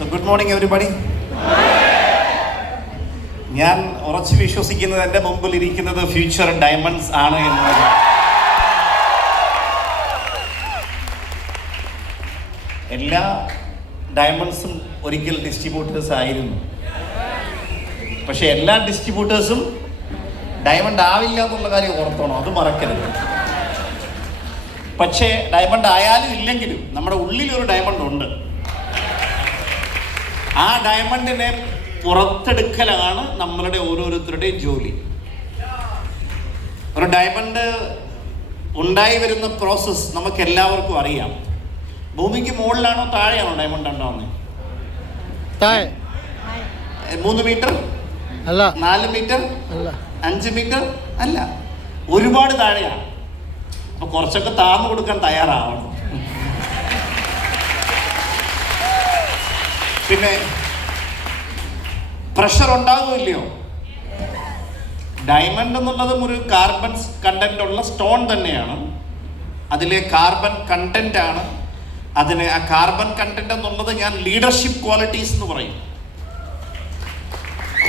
So good morning everybody. ഞാൻ ഉറച്ചു വിശ്വസിക്കുന്നത് എൻ്റെ മുമ്പിൽ ഇരിക്കുന്നത് ഫ്യൂച്ചർ ഡയമണ്ട്സ് ആണ് എന്നത്. എല്ലാ ഡയമണ്ട്സും ഒരിക്കൽ ഡിസ്ട്രിബ്യൂട്ടേഴ്സ് ആയിരുന്നു. പക്ഷെ എല്ലാ ഡിസ്ട്രിബ്യൂട്ടേഴ്സും ഡയമണ്ട് ആവില്ല എന്നുള്ള കാര്യം ഓർത്തോണം, അത് മറക്കരുത്. പക്ഷേ ഡയമണ്ട് ആയാലും ഇല്ലെങ്കിലും നമ്മുടെ ഉള്ളിലൊരു ഡയമണ്ട് ഉണ്ട്. ആ ഡയമണ്ടിനെ പുറത്തെടുക്കലാണ് നമ്മളുടെ ഓരോരുത്തരുടെയും ജോലി. ഒരു ഡയമണ്ട് ഉണ്ടായി വരുന്ന പ്രോസസ്സ് നമുക്ക് എല്ലാവർക്കും അറിയാം. ഭൂമിക്ക് മുകളിലാണോ താഴെയാണോ ഡയമണ്ട് ഉണ്ടാവുന്നത്? 3 മീറ്റർ അല്ല, 4 മീറ്റർ അല്ല, 5 മീറ്റർ അല്ല, ഒരുപാട് താഴെയാണ്. അപ്പൊ കുറച്ചൊക്കെ താഴ്ന്നു കൊടുക്കാൻ തയ്യാറാവണം. പിന്നെ പ്രഷർ ഉണ്ടാകുമില്ലയോ? ഡയമണ്ട് എന്നുള്ളതും ഒരു കാർബൺ കണ്ടന്റ് ഉള്ള സ്റ്റോൺ തന്നെയാണ്. അതിലെ കാർബൺ കണ്ടന്റ് ആണ് അതിന്. ആ കാർബൺ കണ്ടന്റ് എന്നുള്ളത് ഞാൻ ലീഡർഷിപ്പ് ക്വാളിറ്റീസ് എന്ന് പറയും.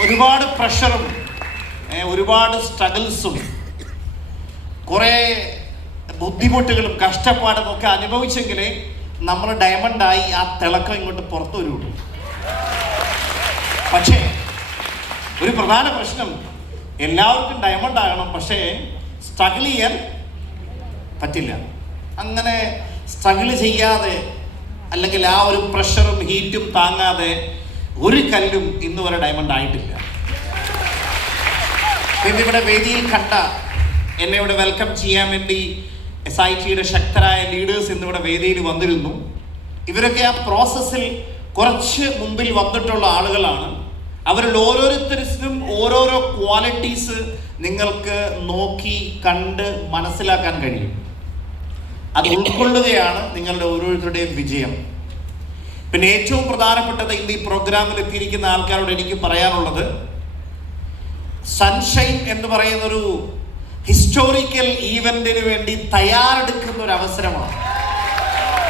ഒരുപാട് പ്രഷറും ഒരുപാട് സ്ട്രഗിൾസും കുറേ ബുദ്ധിമുട്ടുകളും കഷ്ടപ്പാടും ഒക്കെ അനുഭവിച്ചെങ്കിലേ നമ്മൾ ഡയമണ്ടായി ആ തിളക്കം ഇങ്ങോട്ട് പുറത്തു വരുള്ളൂ. പക്ഷേ ഒരു പ്രധാന പ്രശ്നം, എല്ലാവർക്കും ഡയമണ്ട് ആകണം, പക്ഷേ സ്ട്രഗിൾ ചെയ്യാൻ പറ്റില്ല. അങ്ങനെ സ്ട്രഗിൾ ചെയ്യാതെ അല്ലെങ്കിൽ ആ ഒരു പ്രഷറും ഹീറ്റും താങ്ങാതെ ഒരു കല്ലും ഇന്ന് വരെ ഡയമണ്ട് ആയിട്ടില്ല. ഇന്നിവിടെ വേദിയിൽ കണ്ട എന്നെ ഇവിടെ വെൽക്കം ചെയ്യാൻ വേണ്ടി SITയുടെ ശക്തരായ ലീഡേഴ്സ് ഇന്നിവിടെ വേദിയിൽ വന്നിരുന്നു. ഇവരൊക്കെ ആ പ്രോസസ്സിൽ കുറച്ച് മുമ്പിൽ വന്നിട്ടുള്ള ആളുകളാണ്. അവരിൽ ഓരോരുത്തരും ഓരോരോ ക്വാളിറ്റീസ് നിങ്ങൾക്ക് നോക്കി കണ്ട് മനസ്സിലാക്കാൻ കഴിയും. അത് ഉൾക്കൊള്ളുകയാണ് നിങ്ങളുടെ ഓരോരുത്തരുടെയും വിജയം. പിന്നെ ഏറ്റവും പ്രധാനപ്പെട്ടത്, ഇന്ന് ഈ പ്രോഗ്രാമിൽ എത്തിയിരിക്കുന്ന ആൾക്കാരോട് എനിക്ക് പറയാനുള്ളത്, സൺഷൈൻ എന്ന് പറയുന്നൊരു ഹിസ്റ്റോറിക്കൽ ഈവന്റിന് വേണ്ടി തയ്യാറെടുക്കുന്ന ഒരു അവസരമാണ്.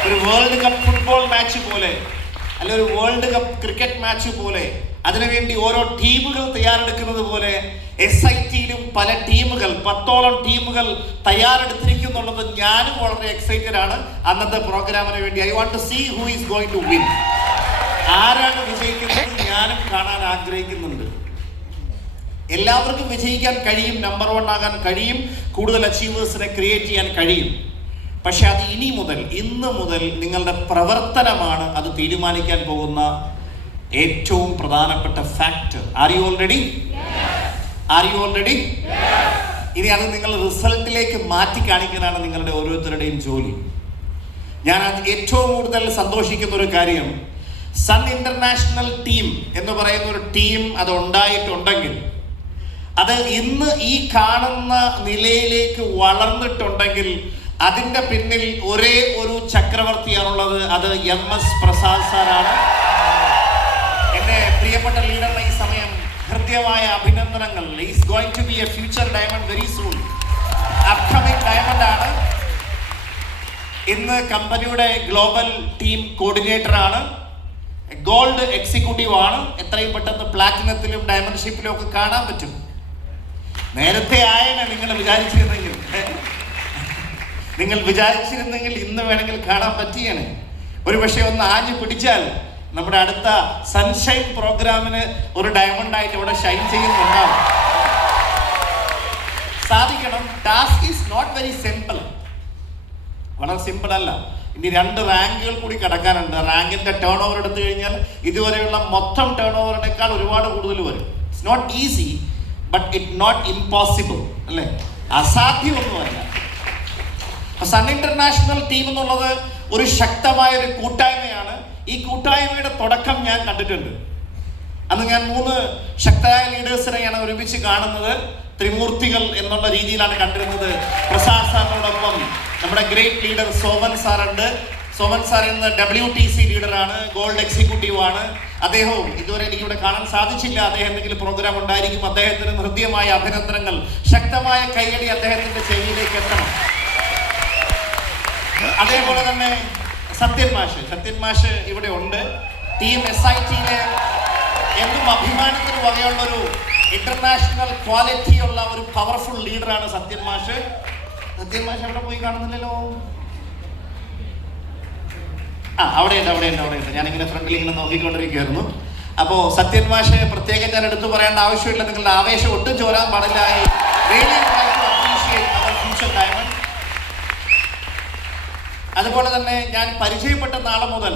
ഒരു വേൾഡ് കപ്പ് ഫുട്ബോൾ മാച്ച് പോലെ, അല്ല ഒരു വേൾഡ് കപ്പ് ക്രിക്കറ്റ് മാച്ച് പോലെ, അതിനുവേണ്ടി ഓരോ ടീമുകൾ തയ്യാറെടുക്കുന്നത് പോലെ SITയിലും പല ടീമുകൾ, 10ഓളം ടീമുകൾ തയ്യാറെടുത്തിരിക്കുന്നുള്ളത് ഞാനും വളരെ എക്സൈറ്റഡ് ആണ്. അന്നത്തെ പ്രോഗ്രാമിന് വേണ്ടി I want to see who is going to win. ആരാണ് വിജയിക്കുന്നത് ഞാനും കാണാൻ ആഗ്രഹിക്കുന്നുണ്ട്. എല്ലാവർക്കും വിജയിക്കാൻ കഴിയും, നമ്പർ 1 ആകാൻ കഴിയും, കൂടുതൽ അച്ചീവേഴ്സിനെ ക്രിയേറ്റ് ചെയ്യാൻ കഴിയും. പക്ഷെ അത് ഇന്ന് മുതൽ നിങ്ങളുടെ പ്രവർത്തനമാണ് അത് തീരുമാനിക്കാൻ പോകുന്ന ഏറ്റവും പ്രധാനപ്പെട്ട factor. Are you all ready? ഇനി അത് നിങ്ങൾ റിസൾട്ടിലേക്ക് മാറ്റി കാണിക്കാനാണ് നിങ്ങളുടെ ഓരോരുത്തരുടെയും ജോലി. ഞാൻ ഏറ്റവും കൂടുതൽ സന്തോഷിക്കുന്ന ഒരു കാര്യം, സൺ ഇന്റർനാഷണൽ ടീം എന്ന് പറയുന്ന ഒരു ടീം അത് ഉണ്ടായിട്ടുണ്ടെങ്കിൽ, അത് ഇന്ന് ഈ കാണുന്ന നിലയിലേക്ക് വളർന്നിട്ടുണ്ടെങ്കിൽ അതിൻ്റെ പിന്നിൽ ഒരേ ഒരു ചക്രവർത്തിയാണുള്ളത്. അത് MS പ്രസാദ് സാറാണ്. എൻ്റെ പ്രിയപ്പെട്ട ലീഡറിന് ഈ സമയം ഹൃദ്യമായ അഭിനന്ദനങ്ങൾ. Is going to be a future diamond very soon. Upcoming diamond ആണ്. ഇന്ന് കമ്പനിയുടെ ഗ്ലോബൽ ടീം കോർഡിനേറ്റർ ആണ്, ഗോൾഡ് എക്സിക്യൂട്ടീവ് ആണ്. എത്രയും പെട്ടെന്ന് പ്ലാറ്റിനത്തിലും ഡയമണ്ട്ഷിപ്പിലും ഒക്കെ കാണാൻ പറ്റും. നേരത്തെ ആയനെ നിങ്ങൾ വിചാരിച്ചിരുന്നെങ്കിൽ ഇന്ന് വേണമെങ്കിൽ കാണാൻ പറ്റിയാണ്. ഒരു പക്ഷേ ഒന്ന് ആഞ്ഞു പിടിച്ചാൽ നമ്മുടെ അടുത്ത സൺഷൈൻ പ്രോഗ്രാമിന് ഒരു ഡയമണ്ട് ആയിട്ട് ഇവിടെ ഷൈൻ ചെയ്യുന്നുണ്ടാവും. സാധിക്കണം. Task is not very simple. വളരെ സിമ്പിൾ അല്ല. ഇനി 2 റാങ്കുകൾ കൂടി കടക്കാനുണ്ട്. റാങ്കിന്റെ ടേൺ ഓവർ എടുത്തു കഴിഞ്ഞാൽ ഇതുവരെയുള്ള മൊത്തം ടേൺ ഓവറിനേക്കാൾ ഒരുപാട് കൂടുതൽ വരും. It's not easy, but it not impossible. അല്ലേ? അസാധ്യമൊന്നുമല്ല. സൺ ഇന്റർനാഷണൽ ടീം എന്നുള്ളത് ഒരു ശക്തമായ ഒരു കൂട്ടായ്മയാണ്. ഈ കൂട്ടായ്മയുടെ തുടക്കം ഞാൻ കണ്ടിട്ടുണ്ട്. അന്ന് ഞാൻ 3 ശക്തരായ ലീഡേഴ്സിനെയാണ് ഒരുമിച്ച് കാണുന്നത്. ത്രിമൂർത്തികൾ എന്നുള്ള രീതിയിലാണ് കണ്ടിരുന്നത്. പ്രസാദ് സാറിനോടൊപ്പം നമ്മുടെ ഗ്രേറ്റ് ലീഡർ സോമൻ സാറുണ്ട്. സോമൻ സാർ ഇന്ന് WTC ലീഡറാണ്, ഗോൾഡ് എക്സിക്യൂട്ടീവ് ആണ്. അദ്ദേഹവും ഇതുവരെ എനിക്കിവിടെ കാണാൻ സാധിച്ചില്ല. അദ്ദേഹം എന്തെങ്കിലും പ്രോഗ്രാം ഉണ്ടായിരിക്കും. അദ്ദേഹത്തിന് ഹൃദ്യമായ അഭിനന്ദനങ്ങൾ, ശക്തമായ കൈയടി അദ്ദേഹത്തിന്റെ ചെവിയിലേക്ക് എത്തണം. അതേപോലെ തന്നെ സത്യൻ മാഷ് ഇവിടെ ഉണ്ട്. ടീം SIT-യിലെ എന്നും അഭിമാനത്തിന് വകയുള്ളൊരു ഇന്റർനാഷണൽ ക്വാളിറ്റി ഉള്ള ഒരു പവർഫുൾ ലീഡറാണ് സത്യൻ മാഷ്. സത്യൻ മാഷ് എവിടെ പോയി കാണുന്നില്ലല്ലോ? അവിടെയുണ്ട്. ഞാനിങ്ങനെ ഫ്രണ്ടിൽ ഇങ്ങനെ നോക്കിക്കൊണ്ടിരിക്കുകയായിരുന്നു. അപ്പോൾ സത്യൻ മാഷെ പ്രത്യേകം ഞാൻ എടുത്തു പറയേണ്ട ആവശ്യമില്ല. നിങ്ങളുടെ ആവേശം ഒട്ടും ചോരാൻ പാടില്ല. അതുപോലെ തന്നെ ഞാൻ പരിചയപ്പെട്ട നാളെ മുതൽ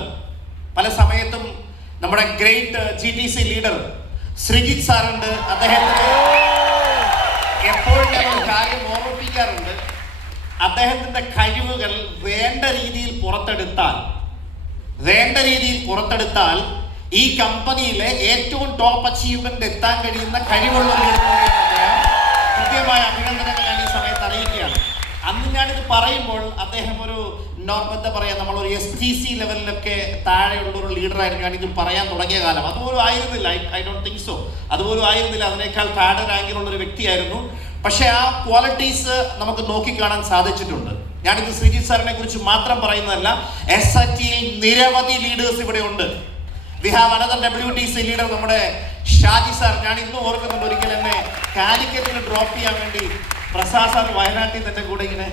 പല സമയത്തും നമ്മുടെ ഗ്രേറ്റ് GTC ലീഡർ ശ്രീജിത്ത് സാറുണ്ട്. അദ്ദേഹത്തിന് എപ്പോഴും ഞാൻ ഒരു കാര്യം ഓർമ്മിപ്പിക്കാറുണ്ട്. അദ്ദേഹത്തിൻ്റെ കഴിവുകൾ വേണ്ട രീതിയിൽ പുറത്തെടുത്താൽ ഈ കമ്പനിയിലെ ഏറ്റവും ടോപ്പ് അച്ചീവ്മെന്റ് എത്താൻ കഴിയുന്ന കഴിവുള്ള കൃത്യമായ അഭിനന്ദനങ്ങൾ ഞാൻ ഈ സമയത്ത് അറിയിക്കുകയാണ്. അന്ന് ഞാനിത് പറയുമ്പോൾ അദ്ദേഹം ഒരു എന്താ പറയാ, നമ്മളൊരു STC ലെവലിലൊക്കെ താഴെയുള്ള ഒരു ലീഡറായിരുന്നു ഞാനിത് പറയാൻ തുടങ്ങിയ കാലം. അതുപോലും ആയിരുന്നില്ല. I don't think so. അതുപോലും ആയിരുന്നില്ല. അതിനേക്കാൾ താഴെ റാങ്കിലുള്ള ഒരു വ്യക്തിയായിരുന്നു. പക്ഷെ ആ ക്വാളിറ്റീസ് നമുക്ക് നോക്കിക്കാണാൻ സാധിച്ചിട്ടുണ്ട്. ഞാനിത് ശ്രീജിത്ത് സാറിനെ കുറിച്ച് മാത്രം പറയുന്നതല്ല. SIT-യിൽ നിരവധി ലീഡേഴ്സ് ഇവിടെ ഉണ്ട്. We have another WTC leader, നമ്മുടെ ഷാജി സാർ. ഞാൻ ഇന്നും ഓർക്കുന്നുണ്ട്, ഒരിക്കൽ എന്നെ കാലിക്കറ്റിൽ ഡ്രോപ്പ് ചെയ്യാൻ വേണ്ടി പ്രസാദ് സാർ വയനാട്ടിൽ തന്നെ കൂടെ ഇങ്ങനെ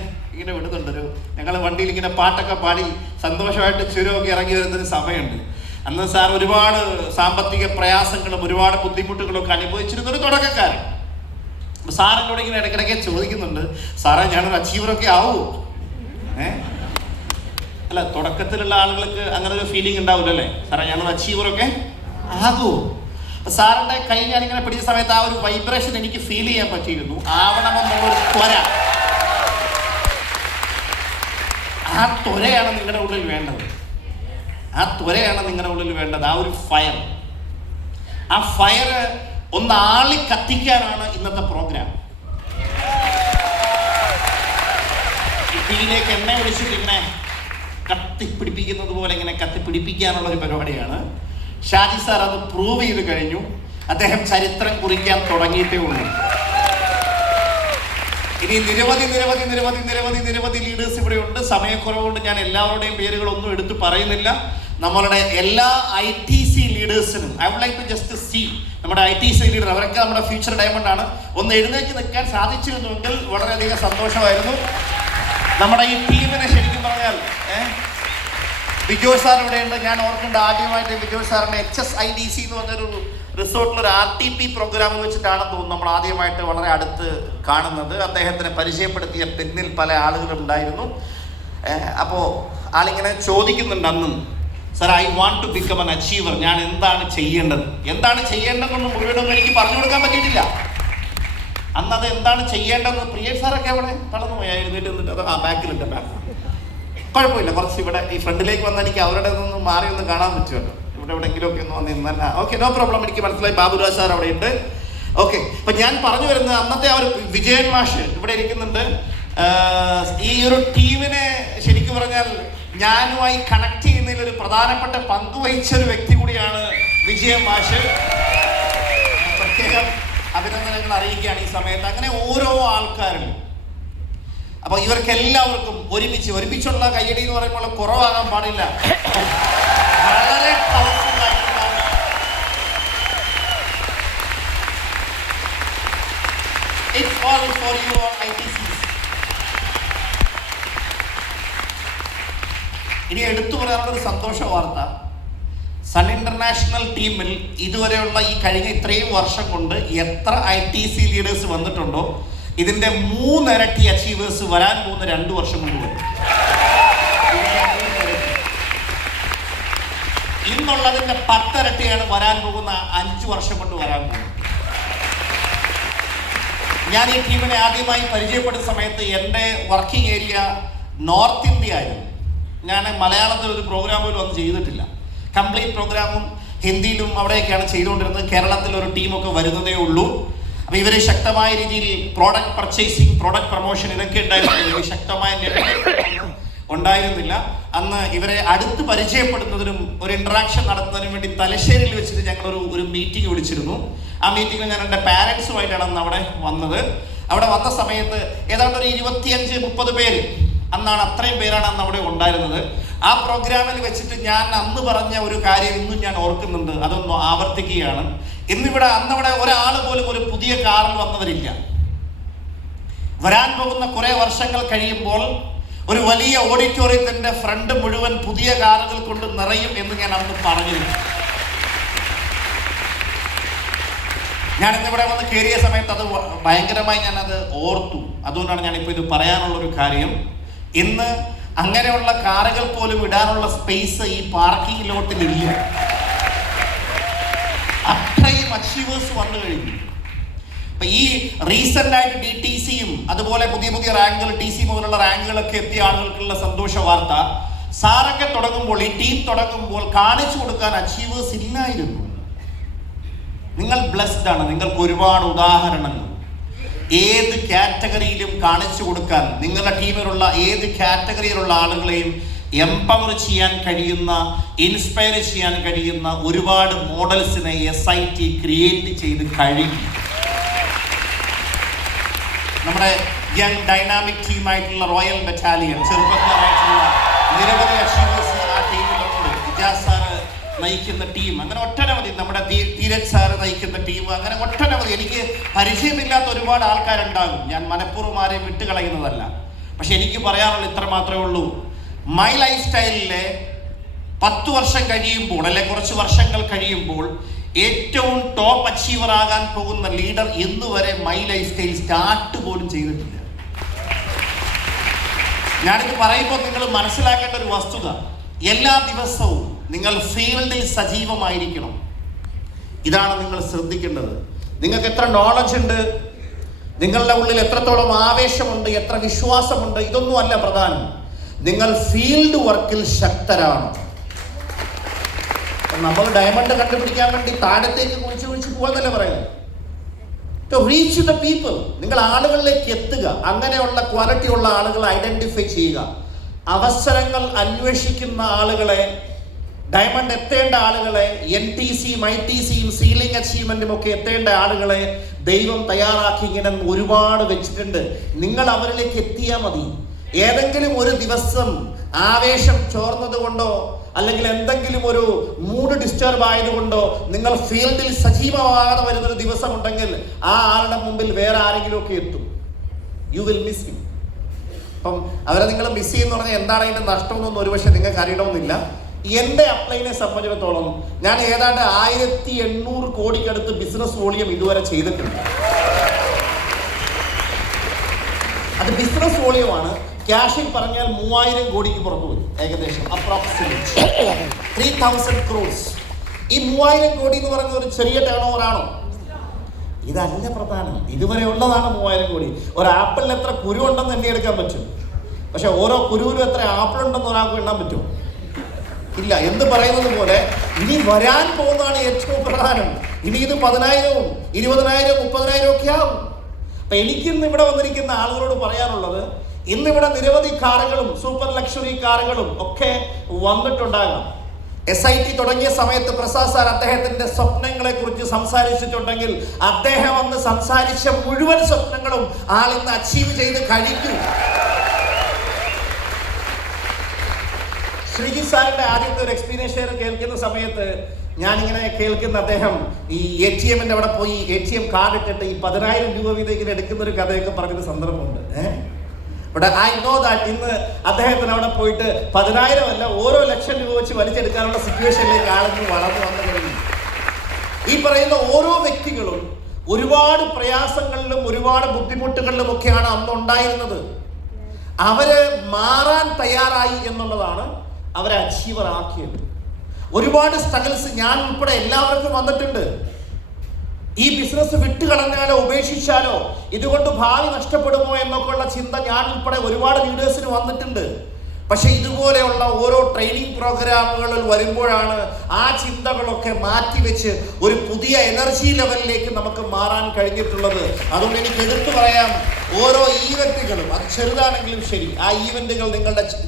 വിടുന്നുണ്ട്. ഞങ്ങൾ വണ്ടിയിൽ ഇങ്ങനെ പാട്ടൊക്കെ പാടി സന്തോഷമായിട്ട് ചുരമൊക്കെ ഇറങ്ങി വരുന്നൊരു സമയമുണ്ട്. അന്ന് സാർ ഒരുപാട് സാമ്പത്തിക പ്രയാസങ്ങളും ഒരുപാട് ബുദ്ധിമുട്ടുകളൊക്കെ അനുഭവിച്ചിരുന്നൊരു തുടക്കക്കാരൻ. അപ്പോൾ സാറിനോട് ഇങ്ങനെ ഇടയ്ക്കിടയ്ക്ക് ചോദിക്കുന്നുണ്ട്, സാറേ ഞാനൊരു അച്ചീവറൊക്കെ ആവുമോ? അല്ല, തുടക്കത്തിലുള്ള ആളുകൾക്ക് അങ്ങനെ ഒരു ഫീലിംഗ് ഉണ്ടാവില്ലല്ലേ, സാറേ ഞാനൊരു അച്ചീവറൊക്കെ ആകുമോ? സാറിന്റെ കൈ ഞാനിങ്ങനെ പിടിച്ച സമയത്ത് ആ ഒരു വൈബ്രേഷൻ എനിക്ക് ഫീൽ ചെയ്യാൻ പറ്റിയിരുന്നു. ആവണമെന്നുള്ളൊരു ത്വര, ആ ത്വരയാണ് നിങ്ങളുടെ ഉള്ളിൽ വേണ്ടത്. ആ ഒരു ഫയർ, ആ ഫയർ ഒന്ന് ആളി കത്തിക്കാനാണ് ഇന്നത്തെ പ്രോഗ്രാം. തീയിലേക്ക് എണ്ണ ഒഴിച്ചിട്ട് ഇങ്ങനെ കത്തിപ്പിടിപ്പിക്കുന്നത് പോലെ ഇങ്ങനെ കത്തിപ്പിടിപ്പിക്കാനുള്ള ഒരു പരിപാടിയാണ്. ഷാജി സാർ അത് പ്രൂവ് ചെയ്ത് കഴിഞ്ഞു. അദ്ദേഹം ചരിത്രം കുറിക്കാൻ തുടങ്ങിയിട്ടേ ഉള്ളൂ. ഇനി നിരവധി ലീഡേഴ്സ് ഇവിടെ ഉണ്ട്. സമയക്കുറവുകൊണ്ട് ഞാൻ എല്ലാവരുടെയും പേരുകളൊന്നും എടുത്ത് പറയുന്നില്ല. നമ്മളുടെ എല്ലാ ITC ലീഡേഴ്സിനും I would like to just see നമ്മുടെ ITC ലീഡർ, അവരൊക്കെ നമ്മുടെ ഫ്യൂച്ചർ ഡയമണ്ട് ആണ്. ഒന്ന് എഴുന്നേറ്റ് നിൽക്കാൻ സാധിച്ചിരുന്നുവെങ്കിൽ വളരെയധികം സന്തോഷമായിരുന്നു. നമ്മുടെ ഈ ടീമിനെ ശരിക്കും പറഞ്ഞാൽ വിജോയ് സാർ ഇവിടെയുണ്ട്. ഞാൻ ഓർക്കുന്നുണ്ട് ആദ്യമായിട്ട് വിജോയ് സാറിന്റെ HSIDC എന്ന് പറഞ്ഞൊരു റിസോർട്ടിലൊരു RTP പ്രോഗ്രാം വെച്ചിട്ടാണെന്ന് തോന്നുന്നു നമ്മൾ ആദ്യമായിട്ട് വളരെ അടുത്ത് കാണുന്നത്. അദ്ദേഹത്തിനെ പരിചയപ്പെടുത്തിയ പിന്നിൽ പല ആളുകളും ഉണ്ടായിരുന്നു. അപ്പോൾ ആളിങ്ങനെ ചോദിക്കുന്നുണ്ട് അന്നും, sir I want to become an achiever, ഞാൻ എന്താണ് ചെയ്യേണ്ടതെന്ന് മുഴുവനൊന്നും എനിക്ക് പറഞ്ഞു കൊടുക്കാൻ പറ്റിയിട്ടില്ല. അന്നത് എന്താണ് ചെയ്യേണ്ടതെന്ന് പ്രിയ സാറൊക്കെ അവിടെ തളർന്നു പോയി എഴുന്നേറ്റ് നിന്നിട്ട് അത് ബാക്കിലുണ്ട്. കുഴപ്പമില്ല, കുറച്ച് ഇവിടെ ഈ ഫ്രണ്ടിലേക്ക് വന്നാൽ എനിക്ക് അവരുടെ നിന്ന് മാറി ഒന്ന് കാണാൻ പറ്റുമല്ലോ. ഇവിടെ എവിടെയെങ്കിലുമൊക്കെ ഒന്ന് വന്ന് നിന്നല്ല. Okay, no problem. എനിക്ക് മനസ്സിലായി. ബാബുരാജ് സാർ അവിടെ ഉണ്ട്. ഓക്കെ, അപ്പൊ ഞാൻ പറഞ്ഞു വരുന്നത് അന്നത്തെ ആ ഒരു വിജയൻ മാഷ് ഇവിടെ ഇരിക്കുന്നുണ്ട്. ഈ ഒരു ടീമിനെ ശരിക്കും പറഞ്ഞാൽ ഞാനുമായി കണക്ട് ചെയ്യുന്നതിൽ ഒരു പ്രധാനപ്പെട്ട പങ്ക് വഹിച്ച ഒരു വ്യക്തി കൂടിയാണ് വിജയൻ മാഷ്. പ്രത്യേകം അഭിനന്ദനങ്ങൾ അറിയിക്കുകയാണ് ഈ സമയത്ത്. അങ്ങനെ ഓരോ ആൾക്കാരും, അപ്പൊ ഇവർക്ക് എല്ലാവർക്കും ഒരുമിച്ചുള്ള കയ്യടി എന്ന് പറയുമ്പോൾ കുറവാകാൻ പാടില്ല. വളരെ പവർഫുൾ ആയിട്ടുള്ള It's all for you all ITCs. ഇനി എടുത്തു പറയാനുള്ള ഒരു സന്തോഷ വാർത്ത, സൺ ഇന്റർനാഷണൽ ടീമിൽ ഇതുവരെയുള്ള ഈ കഴിഞ്ഞ ഇത്രയും വർഷം കൊണ്ട് എത്ര ITC ലീഡേഴ്സ് വന്നിട്ടുണ്ടോ ഇതിന്റെ 3 ഇരട്ടി അച്ചീവേഴ്സ് വരാൻ പോകുന്ന 2 വർഷം കൊണ്ട് വരും. ഇന്നുള്ളതിന്റെ 10 ഇരട്ടിയാണ് വരാൻ പോകുന്ന 5 വർഷം കൊണ്ട് വരാൻ പോകുന്നത്. ഞാൻ ഈ ടീമിനെ ആദ്യമായി പരിചയപ്പെടുന്ന സമയത്ത് എൻ്റെ വർക്കിംഗ് ഏരിയ നോർത്ത് ഇന്ത്യ ആയിരുന്നു. ഞാൻ മലയാളത്തിൽ ഒരു പ്രോഗ്രാം പോലും ഒന്നും ചെയ്തിട്ടില്ല. കംപ്ലീറ്റ് പ്രോഗ്രാമും ഹിന്ദിയിലും അവിടെയൊക്കെയാണ് ചെയ്തുകൊണ്ടിരുന്നത്. കേരളത്തിൽ ഒരു ടീമൊക്കെ വരുന്നതേ ഉള്ളൂ. അപ്പോൾ ഇവർ ശക്തമായ രീതിയിൽ പ്രോഡക്റ്റ് പർച്ചേസിങ്, പ്രോഡക്റ്റ് പ്രൊമോഷൻ ഇതൊക്കെ ഉണ്ടായിരുന്നു. ശക്തമായ ഉണ്ടായിരുന്നില്ല. അന്ന് ഇവരെ അടുത്ത് പരിചയപ്പെടുന്നതിനും ഒരു ഇന്ററാക്ഷൻ നടത്തുന്നതിനും വേണ്ടി തലശ്ശേരിയിൽ വെച്ചിട്ട് ഞങ്ങൾ ഒരു മീറ്റിംഗ് വിളിച്ചിരുന്നു. ആ മീറ്റിംഗിൽ ഞാൻ എൻ്റെ പാരൻസുമായിട്ടാണ് അന്ന് അവിടെ വന്നത്. അവിടെ വന്ന സമയത്ത് ഏതാണ്ട് ഒരു 25-30 പേര്, അന്നാണ് അത്രയും പേരാണ് അന്ന് അവിടെ ഉണ്ടായിരുന്നത്. ആ പ്രോഗ്രാമിൽ വെച്ചിട്ട് ഞാൻ അന്ന് പറഞ്ഞ ഒരു കാര്യം ഇന്നും ഞാൻ ഓർക്കുന്നുണ്ട്, അതൊന്ന് ആവർത്തിക്കുകയാണ്. അന്നവിടെ ഒരാൾ പോലും ഒരു പുതിയ കാറിൽ വന്നവരില്ല. വരാൻ പോകുന്ന കുറെ വർഷങ്ങൾ കഴിയുമ്പോൾ ഒരു വലിയ ഓഡിറ്റോറിയത്തിന്റെ ഫ്രണ്ട് മുഴുവൻ പുതിയ കാറുകൾ കൊണ്ട് നിറയും എന്ന് ഞാൻ അന്ന് പറഞ്ഞിരുന്നു. ഞാനിന്നിവിടെ വന്ന് കയറിയ സമയത്ത് അത് ഭയങ്കരമായി ഞാനത് ഓർത്തു. അതുകൊണ്ടാണ് ഞാനിപ്പോൾ ഇത് പറയാനുള്ളൊരു കാര്യം. ഇന്ന് അങ്ങനെയുള്ള കാറുകൾ പോലും ഇടാനുള്ള സ്പേസ് ഈ പാർക്കിംഗ് ലോട്ടിലില്ല. അത്രയും അച്ചീവേഴ്സ് വന്നു കഴിഞ്ഞു. അപ്പൊ ഈ റീസെന്റ് ആയിട്ട് DTCയും അതുപോലെ പുതിയ പുതിയ റാങ്കുകൾ, TC മുതലുള്ള റാങ്കുകളൊക്കെ എത്തിയ ആളുകൾക്കുള്ള സന്തോഷ വാർത്ത, സാറൊക്കെ തുടങ്ങുമ്പോൾ, ഈ ടീം തുടങ്ങുമ്പോൾ കാണിച്ചു കൊടുക്കാൻ അച്ചീവേഴ്സ് ഇല്ലായിരുന്നു. നിങ്ങൾ ബ്ലെസ്ഡ് ആണ്. നിങ്ങൾക്ക് ഒരുപാട് ഉദാഹരണങ്ങൾ ഏത് കാറ്റഗറിയിലും കാണിച്ചു കൊടുക്കാൻ, നിങ്ങളുടെ ടീമിലുള്ള ഏത് കാറ്റഗറിയിലുള്ള ആളുകളെയും എംപവർ ചെയ്യാൻ കഴിയുന്ന, ഇൻസ്പയർ ചെയ്യാൻ കഴിയുന്ന ഒരുപാട് മോഡൽസിനെ SIT ക്രിയേറ്റ് ചെയ്ത് കഴിഞ്ഞു. നമ്മുടെ യങ് ഡൈനാമിക് ടീമായിട്ടുള്ള റോയൽ ബറ്റാലിയൻ, ചെറുപ്പക്കാരായിട്ടുള്ള നിരവധി അച്ചീവേഴ്സ് ആ ടീമിലുണ്ട്. ഇജാസ് സാറ് നയിക്കുന്ന ടീം, അങ്ങനെ ഒട്ടനവധി, നമ്മുടെ ധീരജ് സാറ് നയിക്കുന്ന ടീം, അങ്ങനെ ഒട്ടനവധി. എനിക്ക് പരിചയമില്ലാത്ത ഒരുപാട് ആൾക്കാരുണ്ടാകും. ഞാൻ മനഃപൂർവ്വം ആരെയും വിട്ടുകളയുന്നതല്ല. പക്ഷെ എനിക്ക് പറയാനുള്ള ഇത്ര മാത്രമേ ഉള്ളൂ. മൈ ലൈഫ് സ്റ്റൈലിലെ 10 വർഷം കഴിയുമ്പോൾ, അല്ലെ കുറച്ച് വർഷങ്ങൾ കഴിയുമ്പോൾ ഏറ്റവും ടോപ്പ് അച്ചീവർ ആകാൻ പോകുന്ന ലീഡർ ഇന്നുവരെ മൈ ലൈഫ് സ്റ്റൈൽ സ്റ്റാർട്ട് പോലും ചെയ്തിട്ടില്ല. ഞാനിത് പറയുമ്പോൾ നിങ്ങൾ മനസ്സിലാക്കേണ്ട ഒരു വസ്തുത, എല്ലാ ദിവസവും നിങ്ങൾ ഫീൽഡിൽ സജീവമായിരിക്കണം. ഇതാണ് നിങ്ങൾ ശ്രദ്ധിക്കേണ്ടത്. നിങ്ങൾക്ക് എത്ര നോളജ് ഉണ്ട്, നിങ്ങളുടെ ഉള്ളിൽ എത്രത്തോളം ആവേശമുണ്ട്, എത്ര വിശ്വാസമുണ്ട്, ഇതൊന്നും അല്ല പ്രധാനം. നിങ്ങൾ ഫീൽഡ് വർക്കിൽ ശക്തരാണ്. നമ്മൾ ഡയമണ്ട് കണ്ടുപിടിക്കാൻ വേണ്ടി താഴത്തേക്ക് കുഴിച്ച് പോകാന്നല്ലേ പറയുന്നത്. ടു റീച്ച് ദ പീപ്പിൾ, നിങ്ങൾ ആളുകളിലേക്ക് എത്തുക. അങ്ങനെയുള്ള ക്വാളിറ്റി ഉള്ള ആളുകളെ ഐഡന്റിഫൈ ചെയ്യുക. അവസരങ്ങൾ അന്വേഷിക്കുന്ന ആളുകളെ, ഡയമണ്ട് എത്തേണ്ട ആളുകളെ, NTCയും ITCയും സീലിംഗ് അച്ചീവ്മെന്റും ഒക്കെ എത്തേണ്ട ആളുകളെ ദൈവം തയ്യാറാക്കി ഇങ്ങനെ ഒരുപാട് വെച്ചിട്ടുണ്ട്. നിങ്ങൾ അവരിലേക്ക് എത്തിയാൽ മതി. ഏതെങ്കിലും ഒരു ദിവസം ആവേശം ചോർന്നത് കൊണ്ടോ അല്ലെങ്കിൽ എന്തെങ്കിലും ഒരു മൂഡ് ഡിസ്റ്റർബ് ആയതുകൊണ്ടോ നിങ്ങൾ ഫീൽഡിൽ സജീവമാകാതെ വരുന്നൊരു ദിവസം ഉണ്ടെങ്കിൽ ആ ആളുടെ മുമ്പിൽ വേറെ ആരെങ്കിലും ഒക്കെ എത്തും. You will miss him. അപ്പം അവരെ നിങ്ങൾ മിസ് ചെയ്യുന്ന പറഞ്ഞാൽ എന്താണ് അതിൻ്റെ നഷ്ടമെന്നൊന്നും ഒരുപക്ഷെ നിങ്ങൾക്ക് അറിയണമെന്നില്ല. എൻ്റെ അപ്ലൈനെ സംബന്ധിച്ചിടത്തോളം ഞാൻ ഏതാണ്ട് 1800 കോടിക്കടുത്ത് ബിസിനസ് വോളിയം ഇതുവരെ ചെയ്തിട്ടുണ്ട്. അത് ബിസിനസ് വോളിയമാണ്. ക്യാഷിൽ പറഞ്ഞാൽ 3000 കോടിക്ക് പുറത്തു പോയി, ഏകദേശം അപ്രോക്സിമേറ്റ് 3000 crores. ഈ 3000 കോടി എന്ന് പറയുന്ന ഒരു ചെറിയ ടേൺ ഓവർ ആണോ? ഇതല്ല പ്രധാനം. ഇതുവരെ ഉള്ളതാണ് 3000 കോടി. ഒരു ആപ്പിളിൽ എത്ര കുരു ഉണ്ടെന്ന് എണ്ണിയെടുക്കാൻ പറ്റും. പക്ഷെ ഓരോ കുരുവിലും എത്ര ആപ്പിൾ ഉണ്ടെന്ന് ഒരാൾക്ക് എണ്ണാൻ പറ്റും? ഇല്ല. എന്ത് പറയുന്നത് പോലെ ഇനി വരാൻ പോകുന്നതാണ് ഏറ്റവും പ്രധാനം. ഇനി ഇത് 10,000, 20,000, 30,000 ഒക്കെ ആവും. അപ്പൊ എനിക്കിന്ന് ഇവിടെ വന്നിരിക്കുന്ന ആളുകളോട് പറയാനുള്ളത്, ഇന്നിവിടെ നിരവധി കാറുകളും സൂപ്പർ ലക്ഷറി കാറുകളും ഒക്കെ വന്നിട്ടുണ്ടാകാം. SIT തുടങ്ങിയ സമയത്ത് പ്രസാദ് സാർ അദ്ദേഹത്തിന്റെ സ്വപ്നങ്ങളെ കുറിച്ച് സംസാരിച്ചിട്ടുണ്ടെങ്കിൽ അദ്ദേഹം അന്ന് സംസാരിച്ച മുഴുവൻ സ്വപ്നങ്ങളും ആളിന്ന് അച്ചീവ് ചെയ്ത് കഴിഞ്ഞു. ശ്രീജിത്ത് സാറിന്റെ ആദ്യത്തെ ഒരു എക്സ്പീരിയൻസ് ഷെയർ കേൾക്കുന്ന സമയത്ത് ഞാനിങ്ങനെ കേൾക്കുന്ന അദ്ദേഹം ഈ ATMന്റെ അവിടെ പോയി ATM കാർഡ് ഇട്ടിട്ട് ഈ 10,000 രൂപ വീതം ഇങ്ങനെ എടുക്കുന്ന ഒരു കഥയൊക്കെ പറഞ്ഞൊരു സന്ദർഭമുണ്ട്. ബട്ട് ഐ നോ ദാറ്റ് ഇന്ന് അദ്ദേഹത്തിന് അവിടെ പോയിട്ട് 10,000 അല്ല, ഓരോ ലക്ഷം രൂപ വെച്ച് വലിച്ചെടുക്കാനുള്ള സിറ്റുവേഷനിലേക്ക് ആളുകൾ വളർന്നു വന്നു കഴിഞ്ഞു. ഈ പറയുന്ന ഓരോ വ്യക്തികളും ഒരുപാട് പ്രയാസങ്ങളിലും ഒരുപാട് ബുദ്ധിമുട്ടുകളിലും ഒക്കെയാണ് അന്ന് ഉണ്ടായിരുന്നത്. അവര് മാറാൻ തയ്യാറായി എന്നുള്ളതാണ് അവരെ അച്ചീവർ ആക്കിയത്. ഒരുപാട് സ്ട്രഗിൾസ് ഞാൻ ഉൾപ്പെടെ എല്ലാവർക്കും വന്നിട്ടുണ്ട്. ഈ ബിസിനസ് വിട്ടുകളഞ്ഞാലോ ഉപേക്ഷിച്ചാലോ ഇതുകൊണ്ട് ഭാവി നഷ്ടപ്പെടുമോ എന്നൊക്കെയുള്ള ചിന്ത ഞാൻ ഉൾപ്പെടെ ഒരുപാട് ലീഡേഴ്സിന് വന്നിട്ടുണ്ട്. പക്ഷെ ഇതുപോലെയുള്ള ഓരോ ട്രെയിനിങ് പ്രോഗ്രാമുകളിൽ വരുമ്പോഴാണ് ആ ചിന്തകളൊക്കെ മാറ്റിവെച്ച് ഒരു പുതിയ എനർജി ലെവലിലേക്ക് നമുക്ക് മാറാൻ കഴിഞ്ഞിട്ടുള്ളത്. അതുകൊണ്ട് എനിക്ക് എടുത്തു പറയാം, ഓരോ ഈവൻറ്റുകളും അത് ചെറുതാണെങ്കിലും ശരി, ആ ഈവൻറ്റുകൾ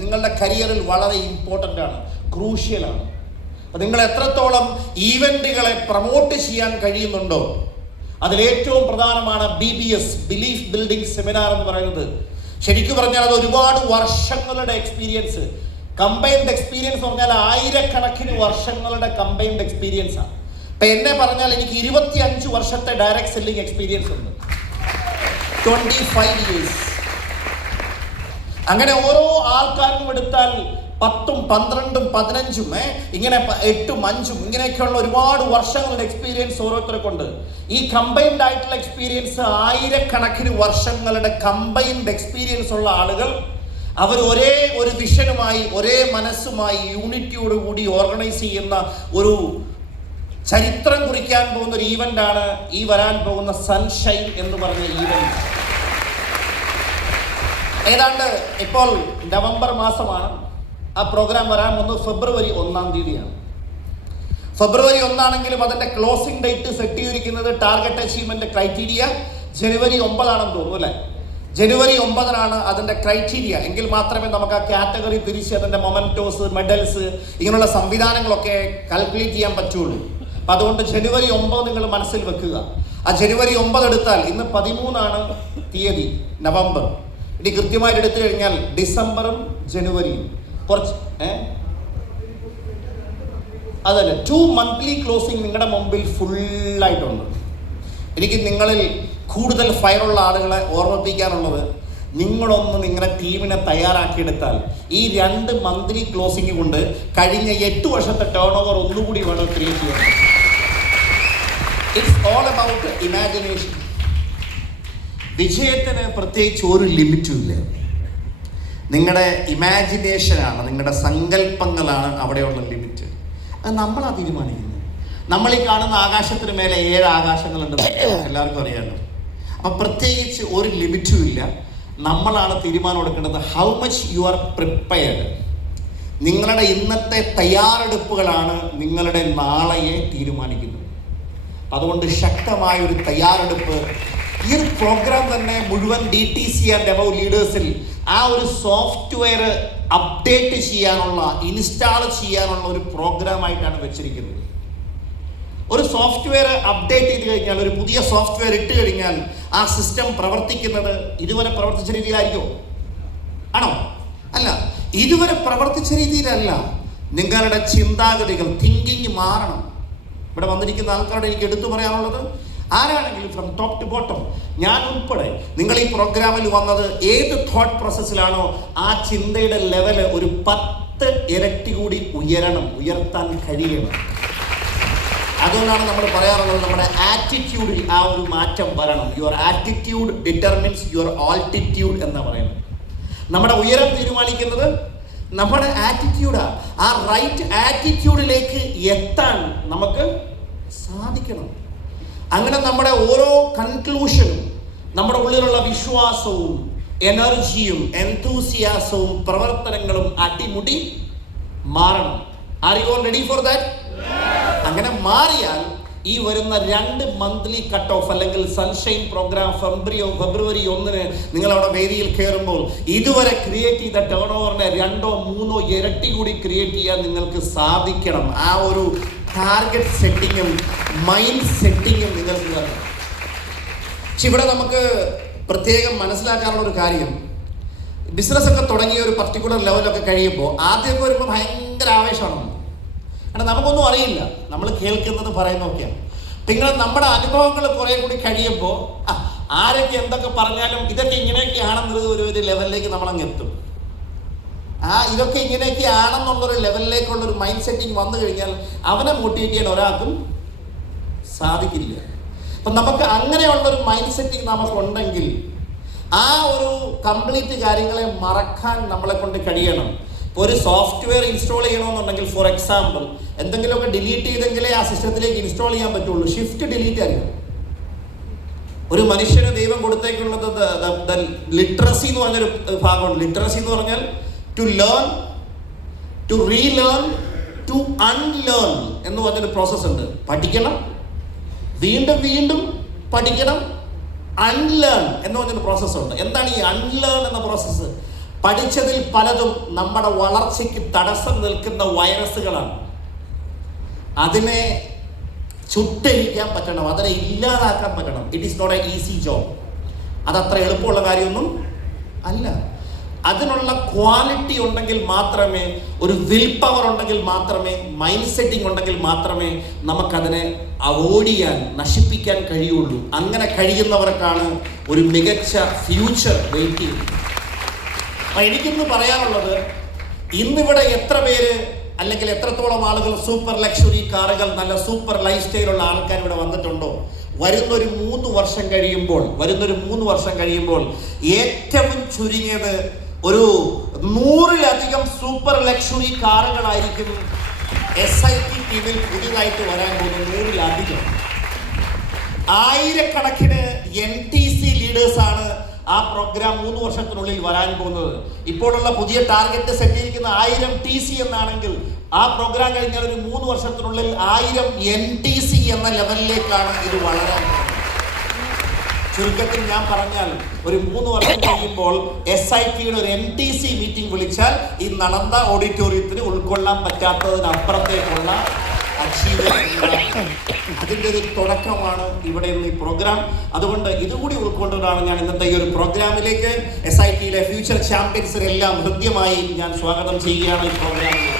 നിങ്ങളുടെ കരിയറിൽ വളരെ ഇമ്പോർട്ടൻ്റ് ആണ്, ക്രൂഷ്യലാണ്. നിങ്ങൾ എത്രത്തോളം ഈവൻറ്റുകളെ പ്രൊമോട്ട് ചെയ്യാൻ കഴിയുന്നുണ്ടോ അതിലേറ്റവും പ്രധാനമാണ് BBS, ബിലീഫ് ബിൽഡിംഗ് സെമിനാർ എന്ന് പറയുന്നത്. ശരിക്കും പറഞ്ഞാൽ അത് ഒരുപാട് വർഷങ്ങളുടെ എക്സ്പീരിയൻസ്. കമ്പൈൻഡ് എക്സ്പീരിയൻസ് പറഞ്ഞാൽ ആയിരക്കണക്കിന് വർഷങ്ങളുടെ കമ്പൈൻഡ് എക്സ്പീരിയൻസ് ആണ്. ഇപ്പൊ എന്നെ പറഞ്ഞാൽ എനിക്ക് 25 വർഷത്തെ ഡയറക്റ്റ് സെല്ലിംഗ് എക്സ്പീരിയൻസ് ഉണ്ട്, 25 years. അങ്ങനെ ഓരോ ആൾക്കാർക്കും എടുത്താൽ 10ഉം 12ഉം 15ഉം ഇങ്ങനെ 8ഉം 5ഉം ഇങ്ങനെയൊക്കെയുള്ള ഒരുപാട് വർഷങ്ങളുടെ എക്സ്പീരിയൻസ് ഓരോരുത്തർക്കുണ്ട്. ഈ കമ്പൈൻഡ് ആയിട്ടുള്ള എക്സ്പീരിയൻസ്, ആയിരക്കണക്കിന് വർഷങ്ങളുടെ കമ്പൈൻഡ് എക്സ്പീരിയൻസ് ഉള്ള ആളുകൾ, അവർ ഒരേ ഒരു വിഷനുമായി, ഒരേ മനസ്സുമായി, യൂണിറ്റിയോടുകൂടി ഓർഗനൈസ് ചെയ്യുന്ന ഒരു ചരിത്രം കുറിക്കാൻ പോകുന്ന ഒരു ഈവന്റ് ആണ് ഈ വരാൻ പോകുന്ന സൺഷൈൻ എന്ന് പറഞ്ഞ ഈവന്റ്. ഏതാണ്ട് ഇപ്പോൾ നവംബർ മാസമാണ്. ആ പ്രോഗ്രാം വരാൻ പോകുന്നത് ഫെബ്രുവരി 1-ാം തീയതിയാണ്. ഫെബ്രുവരി 1 അതിന്റെ ക്ലോസിംഗ് ഡേറ്റ് സെറ്റ് ചെയ്തിരിക്കുന്നത് ടാർഗറ്റ് അച്ചീവ്മെന്റ് ക്രൈറ്റീരിയ ജനുവരി 9 ആണെന്ന് തോന്നുന്നു അല്ലേ? ജനുവരി 9 അതിന്റെ ക്രൈറ്റീരിയ. എങ്കിൽ മാത്രമേ നമുക്ക് ആ കാറ്റഗറി തിരിച്ച് അതിന്റെ മൊമെന്റോസ്, മെഡൽസ്, ഇങ്ങനെയുള്ള സംവിധാനങ്ങളൊക്കെ കാൽക്കുലേറ്റ് ചെയ്യാൻ പറ്റുള്ളൂ. അപ്പം അതുകൊണ്ട് ജനുവരി 9 നിങ്ങൾ മനസ്സിൽ വെക്കുക. ആ ജനുവരി 9 എടുത്താൽ ഇന്ന് 13 തീയതി നവംബർ. ഇനി കൃത്യമായിട്ട് എടുത്തു കഴിഞ്ഞാൽ ഡിസംബറും ജനുവരിയും കുറച്ച് അതല്ല 2 മന്ത്ലി ക്ലോസിംഗ് നിങ്ങളുടെ മുമ്പിൽ ഫുള്ളായിട്ടുണ്ട്. എനിക്ക് നിങ്ങളിൽ കൂടുതൽ ഫയറുള്ള ആളുകളെ ഓർമ്മിപ്പിക്കാനുള്ളത്, നിങ്ങളൊന്ന് നിങ്ങളുടെ ടീമിനെ തയ്യാറാക്കിയെടുത്താൽ ഈ 2 മന്ത്ലി ക്ലോസിംഗ് കൊണ്ട് കഴിഞ്ഞ 8 വർഷത്തെ ടേൺ ഓവർ ഒന്നുകൂടി വേണം ക്രിയേറ്റ് ചെയ്യാൻ. It's all about imagination. വിജയത്തിന് പ്രത്യേകിച്ച് ഒരു ലിമിറ്റും ഇല്ല. നിങ്ങളുടെ ഇമാജിനേഷനാണ്, നിങ്ങളുടെ സങ്കല്പങ്ങളാണ് അവിടെയുള്ള ലിമിറ്റ്. അത് നമ്മളാ തീരുമാനിക്കുന്നത്. നമ്മൾ ഈ കാണുന്ന ആകാശത്തിന് മേലെ 7 ആകാശങ്ങളുണ്ട്, എല്ലാവർക്കും അറിയാമല്ലോ. അപ്പം പ്രത്യേകിച്ച് ഒരു ലിമിറ്റും ഇല്ല. നമ്മളാണ് തീരുമാനം എടുക്കേണ്ടത്. How much you are prepared. നിങ്ങളുടെ ഇന്നത്തെ തയ്യാറെടുപ്പുകളാണ് നിങ്ങളുടെ നാളെയെ തീരുമാനിക്കുന്നത്. അതുകൊണ്ട് ശക്തമായൊരു തയ്യാറെടുപ്പ്. ഈ ഒരു പ്രോഗ്രാം തന്നെ മുഴുവൻ DTC ആൻഡ് എബവ് ലീഡേഴ്സിൽ ആ ഒരു സോഫ്റ്റ്വെയർ അപ്ഡേറ്റ് ചെയ്യാനുള്ള, ഇൻസ്റ്റാൾ ചെയ്യാനുള്ള ഒരു പ്രോഗ്രാമായിട്ടാണ് വെച്ചിരിക്കുന്നത്. ഒരു സോഫ്റ്റ്വെയർ അപ്ഡേറ്റ് ചെയ്ത് കഴിഞ്ഞാൽ, ഒരു പുതിയ സോഫ്റ്റ്വെയർ ഇട്ട് കഴിഞ്ഞാൽ ആ സിസ്റ്റം പ്രവർത്തിക്കുന്നത് ഇതുവരെ പ്രവർത്തിച്ച രീതിയിലായിരിക്കും? ആണോ? അല്ല, ഇതുവരെ പ്രവർത്തിച്ച രീതിയിലല്ല. നിങ്ങളുടെ ചിന്താഗതികൾ, തിങ്കിങ് മാറണം. ഇവിടെ വന്നിരിക്കുന്ന ആൾക്കാരോട് എനിക്ക് എടുത്തു പറയാനുള്ളത്, ആരാണെങ്കിലും ഫ്രം ടോപ്പ് ടു ബോട്ടം, ഞാൻ ഉൾപ്പെടെ, നിങ്ങൾ ഈ പ്രോഗ്രാമിൽ വന്നത് ഏത് തോട്ട് പ്രോസസ്സിലാണോ ആ ചിന്തയുടെ ലെവല് ഒരു 10 ഇരട്ടി കൂടി ഉയർത്താൻ കഴിയണം. അതുകൊണ്ടാണ് നമ്മൾ പറയാറുള്ളത്, നമ്മുടെ ആറ്റിറ്റ്യൂഡിൽ ആ ഒരു മാറ്റം വരണം. Your attitude determines your altitude എന്ന് പറയുന്നത്. നമ്മുടെ ഉയരം തീരുമാനിക്കുന്നത് നമ്മുടെ ആറ്റിറ്റ്യൂഡാണ്. ആ റൈറ്റ് ആറ്റിറ്റ്യൂഡിലേക്ക് എത്താൻ നമുക്ക് സാധിക്കണം. അങ്ങനെ നമ്മുടെ ഓരോ കൺക്ലൂഷനും, നമ്മുടെ ഉള്ളിലുള്ള വിശ്വാസവും എനർജിയും എൻതൂസിയാസവും പ്രവർത്തനങ്ങളും അടിമുടി മാറണം. Are you all ready for that? അങ്ങനെ മാറിയാൽ ഈ വരുന്ന 2 മന്ത്ലി കട്ട് ഓഫ് അല്ലെങ്കിൽ സൺഷൈൻ പ്രോഗ്രാം ഫെബ്രുവരി 1 നിങ്ങൾ അവിടെ വേദിയിൽ കയറുമ്പോൾ ഇതുവരെ ക്രിയേറ്റ് ചെയ്ത ടേൺ ഓവറിനെ 2 or 3 ഇരട്ടി കൂടി ക്രിയേറ്റ് ചെയ്യാൻ നിങ്ങൾക്ക് സാധിക്കണം. ആ ഒരു ടാർഗറ്റ് സെറ്റിങ്ങും മൈൻഡ് സെറ്റിങ്ങും നിങ്ങൾക്ക് വരണം. പക്ഷെ ഇവിടെ നമുക്ക് പ്രത്യേകം മനസ്സിലാക്കാനുള്ള ഒരു കാര്യം, ബിസിനസ്സൊക്കെ തുടങ്ങിയ ഒരു പർട്ടിക്കുലർ ലെവലൊക്കെ കഴിയുമ്പോൾ ആദ്യമൊക്കെ വരുമ്പോൾ ഭയങ്കര ആവേശമാണ്. കാരണം നമുക്കൊന്നും അറിയില്ല, നമ്മൾ കേൾക്കുന്നത് പറയുന്നതൊക്കെയാണ്. നിങ്ങൾ നമ്മുടെ അനുഭവങ്ങൾ കുറേ കൂടി കഴിയുമ്പോൾ ആരൊക്കെ എന്തൊക്കെ പറഞ്ഞാലും ഇതൊക്കെ ഇങ്ങനെയൊക്കെയാണെന്നുള്ളത് ഒരു ലെവലിലേക്ക് നമ്മളങ്ങ് എത്തും. ഇതൊക്കെ ഇങ്ങനെയൊക്കെ ആണെന്നുള്ളൊരു ലെവലിലേക്കുള്ളൊരു മൈൻഡ് സെറ്റിംഗ് വന്നു കഴിഞ്ഞാൽ അവനെ മോട്ടിവേറ്റ് ചെയ്യാൻ ഒരാൾക്കും സാധിക്കില്ല. അപ്പം നമുക്ക് അങ്ങനെയുള്ളൊരു മൈൻഡ് സെറ്റിംഗ് നമുക്കുണ്ടെങ്കിൽ ആ ഒരു കംപ്ലീറ്റ് കാര്യങ്ങളെ മറക്കാൻ നമ്മളെ കൊണ്ട് കഴിയണം. ഇപ്പോൾ ഒരു സോഫ്റ്റ്വെയർ ഇൻസ്റ്റാൾ ചെയ്യണമെന്നുണ്ടെങ്കിൽ, ഫോർ എക്സാമ്പിൾ, എന്തെങ്കിലുമൊക്കെ ഡിലീറ്റ് ചെയ്തെങ്കിലേ ആ സിസ്റ്റത്തിലേക്ക് ഇൻസ്റ്റാൾ ചെയ്യാൻ പറ്റുള്ളൂ. ഷിഫ്റ്റ് ഡിലീറ്റ് ആയിരിക്കും. ഒരു മനുഷ്യന് ദൈവം കൊടുത്തേക്കുള്ളത് ലിറ്ററസി എന്ന് പറഞ്ഞൊരു ഭാഗമുണ്ട്. ലിറ്ററസി എന്ന് പറഞ്ഞാൽ to learn, to relearn, to unlearn എന്ന് പറഞ്ഞൊരു പ്രോസസ്സ് ഉണ്ട്. പഠിക്കണം, വീണ്ടും വീണ്ടും പഠിക്കണം, അൺലേൺ എന്ന് പറഞ്ഞൊരു പ്രോസസ്സ് ഉണ്ട്. എന്താണ് ഈ അൺലേൺ എന്ന പ്രോസസ്സ്? പഠിച്ചതിൽ പലതും നമ്മുടെ വളർച്ചയ്ക്ക് തടസ്സം നിൽക്കുന്ന വൈറസുകളാണ്. അതിനെ ചുട്ടരിക്കാൻ പറ്റണം, അതിനെ ഇല്ലാതാക്കാൻ പറ്റണം. It is not a easy job. അതത്ര എളുപ്പമുള്ള കാര്യമൊന്നും അല്ല. അതിനുള്ള ക്വാളിറ്റി ഉണ്ടെങ്കിൽ മാത്രമേ, ഒരു വിൽ പവർ ഉണ്ടെങ്കിൽ മാത്രമേ, മൈൻഡ് സെറ്റിംഗ് ഉണ്ടെങ്കിൽ മാത്രമേ നമുക്കതിനെ അവോയ്ഡ് ചെയ്യാൻ, നശിപ്പിക്കാൻ കഴിയുള്ളൂ. അങ്ങനെ കഴിയുന്നവർക്കാണ് ഒരു മികച്ച ഫ്യൂച്ചർ വെയിറ്റ് ചെയ്യുന്നത്. എനിക്കിന്ന് പറയാനുള്ളത്, ഇന്നിവിടെ എത്ര പേര് അല്ലെങ്കിൽ എത്രത്തോളം ആളുകൾ സൂപ്പർ ലക്ഷറി കാറുകൾ, നല്ല സൂപ്പർ ലൈഫ് സ്റ്റൈലുള്ള ആൾക്കാർ ഇവിടെ വന്നിട്ടുണ്ടോ? വരുന്നൊരു 3 വർഷം കഴിയുമ്പോൾ ഏറ്റവും ചുരുങ്ങിയത് ഒരു 100-ലധികം സൂപ്പർ ലക്ഷറി കാറുകളായിരിക്കും SIT ടീമിൽ പുതിയതായിട്ട് വരാൻ പോകുന്നത്. 100-ലധികം, ആയിരക്കണക്കിന് NTC ലീഡേഴ്സാണ് ആ പ്രോഗ്രാം 3 വർഷത്തിനുള്ളിൽ വരാൻ പോകുന്നത്. ഇപ്പോഴുള്ള പുതിയ ടാർഗറ്റ് സെറ്റ് ചെയ്തിരിക്കുന്ന 1000 TC എന്നാണെങ്കിൽ ആ പ്രോഗ്രാം കഴിഞ്ഞാൽ ഒരു 3 വർഷത്തിനുള്ളിൽ 1000 NTC എന്ന ലെവലിലേക്കാണ് ഇത് വളരാൻ പോകുന്നത്. ചുരുക്കത്തിൽ ഞാൻ പറഞ്ഞാൽ, ഒരു 3 വർഷം കഴിയുമ്പോൾ SITയുടെ ഒരു NTC മീറ്റിംഗ് വിളിച്ചാൽ ഈ നടന്ന ഓഡിറ്റോറിയത്തിന് ഉൾക്കൊള്ളാൻ പറ്റാത്തതിനപ്പുറത്തേക്കുള്ള അതിൻ്റെ ഒരു തുടക്കമാണ് ഇവിടെ ഈ പ്രോഗ്രാം. അതുകൊണ്ട് ഇതുകൂടി ഉൾക്കൊണ്ടതാണ് ഞാൻ ഇന്നത്തെ ഈ ഒരു പ്രോഗ്രാമിലേക്ക് SITയിലെ ഫ്യൂച്ചർ ചാമ്പ്യൻസിനെല്ലാം ഹൃദ്യമായി ഞാൻ സ്വാഗതം ചെയ്യുകയാണ് ഈ പ്രോഗ്രാമിൽ.